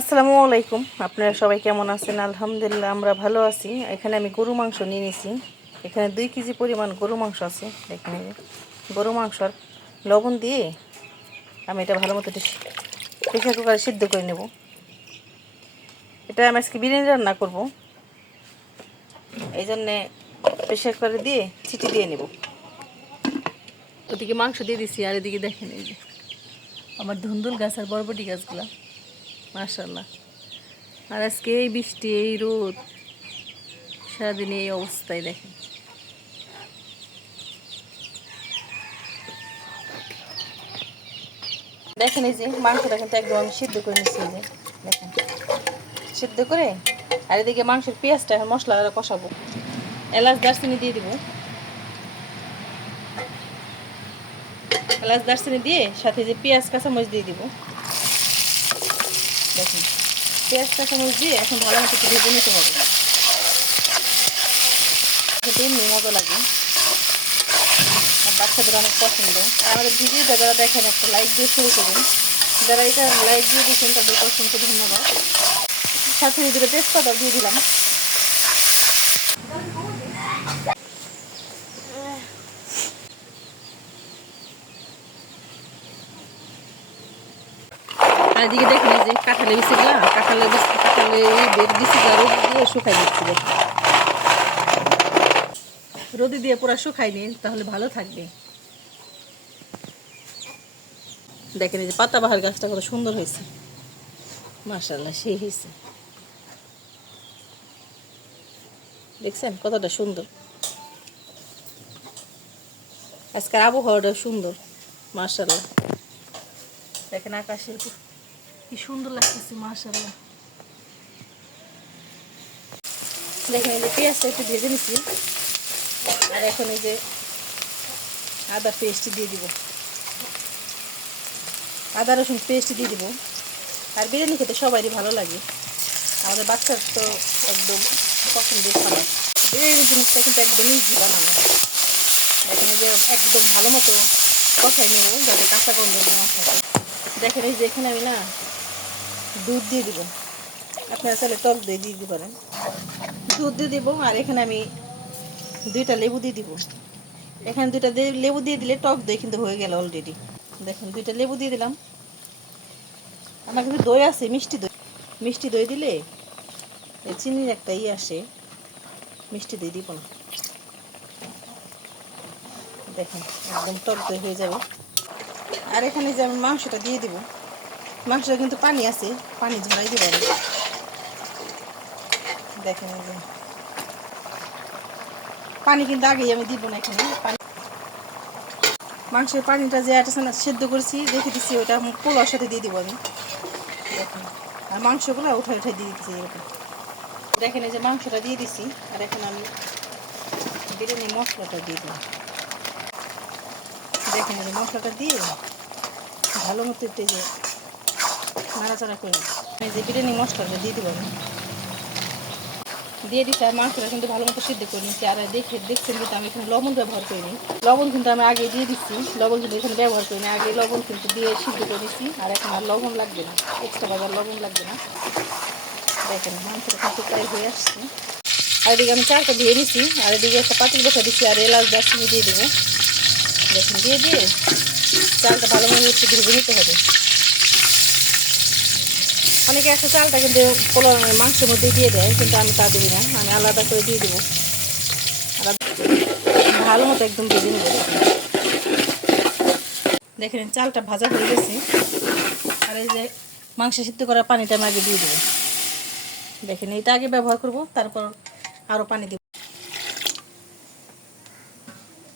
আসসালামু আলাইকুম। আপনারা সবাই কেমন আছেন? আলহামদুলিল্লাহ আমরা ভালো আছি। এখানে আমি গরু মাংস নিয়ে নিয়েছি। এখানে 2 কেজি পরিমাণ গরু মাংস আছে। এখানে গরু মাংস আর লবণ দিয়ে আমি এটা ভালো মতো প্রেসার কুকারে সিদ্ধ করে নেব। এটা আমি আজকে বিরিয়ানি রান্না করব, এই জন্যে প্রেসার কুকারে দিয়ে সিটি দিয়ে নেব। ওদিকে মাংস দিয়ে দিছি, আর এদিকে দেখেন এই যে আমার ধুন্দুল গাছ আর বরবটি গাছগুলা, মাশাআল্লাহ। আর আজকে এই বৃষ্টি, এই রোদ, সারাদিন এই অবস্থায় দেখেন। দেখেন এই যে মাংসটা কিন্তু একদম আমি সিদ্ধ করে নিচ্ছি। এই যে দেখেন সিদ্ধ করে, আর এদিকে মাংসের পেঁয়াজটা এখন মশলা কষাবো। এলাচ দারচিনি দিয়ে দিব, এলাচ দারচিনি দিয়ে সাথে যে পেঁয়াজ কাঁচামরিচ দিয়ে দিব। দেখেন পেঁয়াজ কাঁচামরিচ দিয়ে এখন ভালো মতো একটু ভেজে নিতে হবে, খেতে এমনি মজা লাগে আর বাচ্চাদের অনেক পছন্দ। আমাদের ভিডিওটা যারা দেখেন একটা লাইক দিয়ে শুরু করুন, যারা এটা লাইক দিয়ে দিচ্ছেন তাদের অসংখ্য ধন্যবাদ। সাথে ভিতরে তেজপাতাও দিয়ে দিলাম। আর এদিকে দেখেন এই যে কাঁঠালের বিচিগুলা, কাঁঠালের বের বিচিগুলা রোদ দিয়ে শুকাই দিচ্ছি। রোদে দিয়ে পুরো শুকাই নিন, তাহলে ভালো থাকবে। দেখেন এই যে পাতাবাহার গাছটা কত সুন্দর হয়েছে, মাশাআল্লাহ সেই হয়েছে। দেখছেন কতটা সুন্দর, আজকের আবহাওয়াটা সুন্দর, মাশাআল্লাহ। দেখেন আকাশের কি সুন্দর লাগতেছে, মাশাআল্লাহ। দেখেন এই যে পেঁয়াজটা একটু ভেজে নিচ্ছি, আর এখন এই যে আদা পেস্ট দিয়ে দিব, আদা রসুন পেস্ট দিয়ে দিব। আর বিরিয়ানি খেতে সবারই ভালো লাগে, আমাদের বাচ্চার তো একদম পছন্দের খাবার। বিরিয়ানি জিনিসটা কিন্তু একদমই ইজি বানানো। এখানে যে একদম ভালো মতো কষাই নেব যাতে কাঁচা গন্ধ না থাকে। দেখেন এই যে এখানে আমি না দুধ দিয়ে দিব, আপনারা চাইলে টক দই দিয়ে দিতে পারেন। দুধ দিয়ে দিব, আর এখানে আমি 2টা লেবু দিয়ে দিব। এখানে 2টা লেবু দিয়ে দিলে টক দই কিন্তু হয়ে গেল অলরেডি। দেখেন 2টা লেবু দিয়ে দিলাম। আমার কিন্তু দই আছে, মিষ্টি দই। মিষ্টি দই দিলে চিনির একটা আসে, মিষ্টি দই দিব না। দেখেন একদম টক দই হয়ে যাবে। আর এখানে যে আমি মাংসটা দিয়ে দিব, মাংসটা কিন্তু পানি আছে, পানি ঝরাই দিব আমি। দেখেন এই যে পানি কিন্তু আগেই আমি দিব না, এখানে মাংসের পানিটা যে একটা সেদ্ধ করেছি রেখে দিচ্ছি, ওটা পোলাওর সাথে দিয়ে দিব আমি। দেখেন আর মাংসগুলো উঠাই উঠাই দিয়ে দিচ্ছি এরকম। দেখেন এই যে মাংসটা দিয়ে দিচ্ছি, আর এখন আমি বিরিয়ানি মশলাটা দিয়ে দিই। দেখেন এই যে মশলাটা দিয়ে ভালো মতো একটু যে নাড়াচাড়া করে এই যে বিরিয়ানি মশলাটা দিয়ে দিব আমি। দিয়ে দিচ্ছি, আর মাংসটা কিন্তু ভালো মতো সিদ্ধ করে নিচ্ছি। আর দেখছেন কিন্তু আমি এখানে লবণ ব্যবহার করিনি, লবণ কিন্তু আমি আগে দিয়ে দিচ্ছি, লবণ কিন্তু এখানে ব্যবহার করিনি। আগে লবণ কিন্তু দিয়ে সিদ্ধ করে নিচ্ছি, আর এখন আর লবণ লাগবে না, এক্সট্রা বাজার লবণ লাগবে না। দেখেন মাংসটা কিন্তু প্রায় হয়ে আসছে। আর এদিকে আমি চালটা দিয়ে নিচ্ছি, আর এদিকে একটা পাতিল বসা দিচ্ছি, আর এলাচ দারচিনি দিয়ে দেবো। দেখেন দিয়ে চালটা ভালোভাবে একটু ভেজে নিতে হবে। অনেকে একটা চালটা কিন্তু পোলাও মাংসের মধ্যে দিয়ে দেয়, কিন্তু আমি তা দিই না, আমি আলাদা করে দিয়ে দেবো। ভালো মতো একদম ভেজে নেব। দেখেন চালটা ভাজা হয়ে গেছে, আর এই যে মাংস সিদ্ধ করা পানিটা আমি আগে দিয়ে দেবো। দেখেন এটা আগে ব্যবহার করব, তারপর আরও পানি দেব।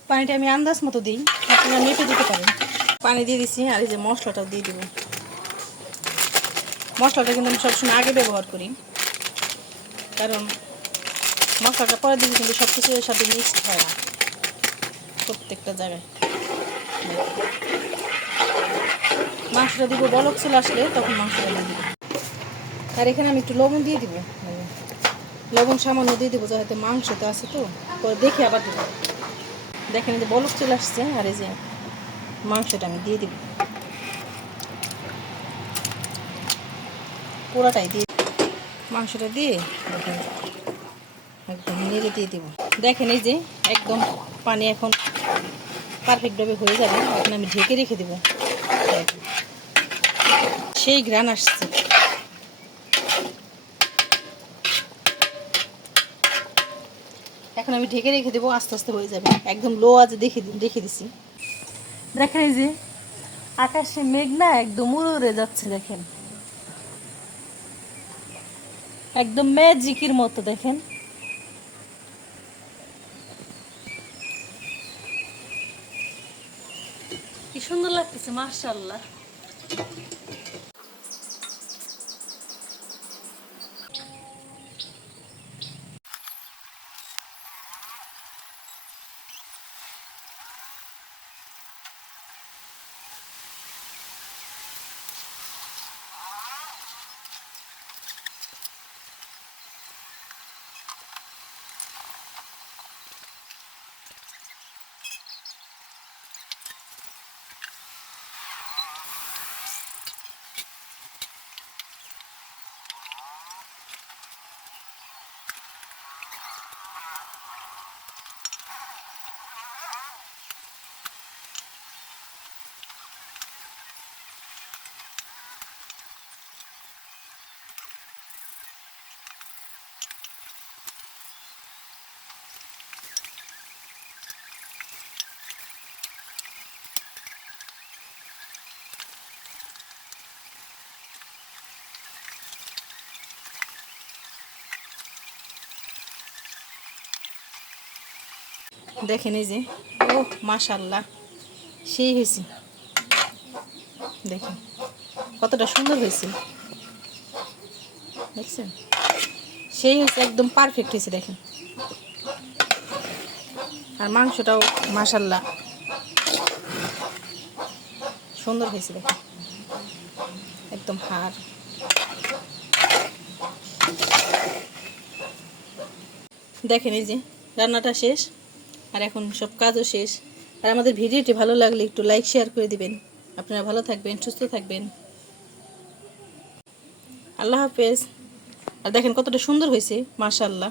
পানিটা আমি আন্দাজ মতো দিই, আপনারা মেপে দিতে পারেন। পানি দিয়ে দিচ্ছি, আর এই যে মশলাটাও দিয়ে দেবো। মশলাটা কিন্তু আমি সবসময় আগে ব্যবহার করি, কারণ মশলাটা পরে দিকে কিন্তু সব কিছুর সাথে মিক্সড হয় না প্রত্যেকটা জায়গায়। মাংসটা দিব, বলক চলে আসলে তখন মাংসটা দিয়ে দিব। আর এখানে আমি একটু লবণ দিয়ে দিব, লবণ সামান্য দিয়ে দেবো, যাতে মাংসটা আছে তো পরে দেখে আবার দেবো। দেখেন যে বলক চলে আসছে, আর এই যে মাংসটা আমি দিয়ে দিব। পোড়াটাই দিয়ে মাংসটা দিয়ে দেখেন একদম নেড়ে দিয়ে দেবো। দেখেন এই যে একদম পানি এখন পারফেক্টভাবে হয়ে যাবে। এখন আমি ঢেকে রেখে দেবো। সেই ঘ্রাণ আসছে। এখন আমি ঢেকে রেখে দেবো, আস্তে আস্তে হয়ে যাবে। একদম লো আঁচে রেখে দিছি। দেখেন এই যে আকাশে মেঘ না একদম উড়ে উড়ে যাচ্ছে। দেখেন একদম ম্যাজিকের মতো। দেখেন কি সুন্দর লাগতেছে, মাশাআল্লাহ। দেখেন এই যে, ও মাশাআল্লাহ, সেই হয়েছে। দেখেন কতটা সুন্দর হয়েছে, দেখছেন? সেই হয়েছে, একদম পারফেক্ট হয়েছে। দেখেন আর মাংসটাও মাশাআল্লাহ সুন্দর হয়েছে। দেখেন একদম হাড়। দেখেন এই যে রান্নাটা শেষ, আর এখন সব কাজও শেষ। আর আমাদের ভিডিওটি ভালো লাগলে একটু লাইক শেয়ার করে দিবেন। আপনারা ভালো থাকবেন, সুস্থ থাকবেন। আল্লাহ হাফেজ। আর দেখেন কতটা সুন্দর হয়েছে, মাশাআল্লাহ।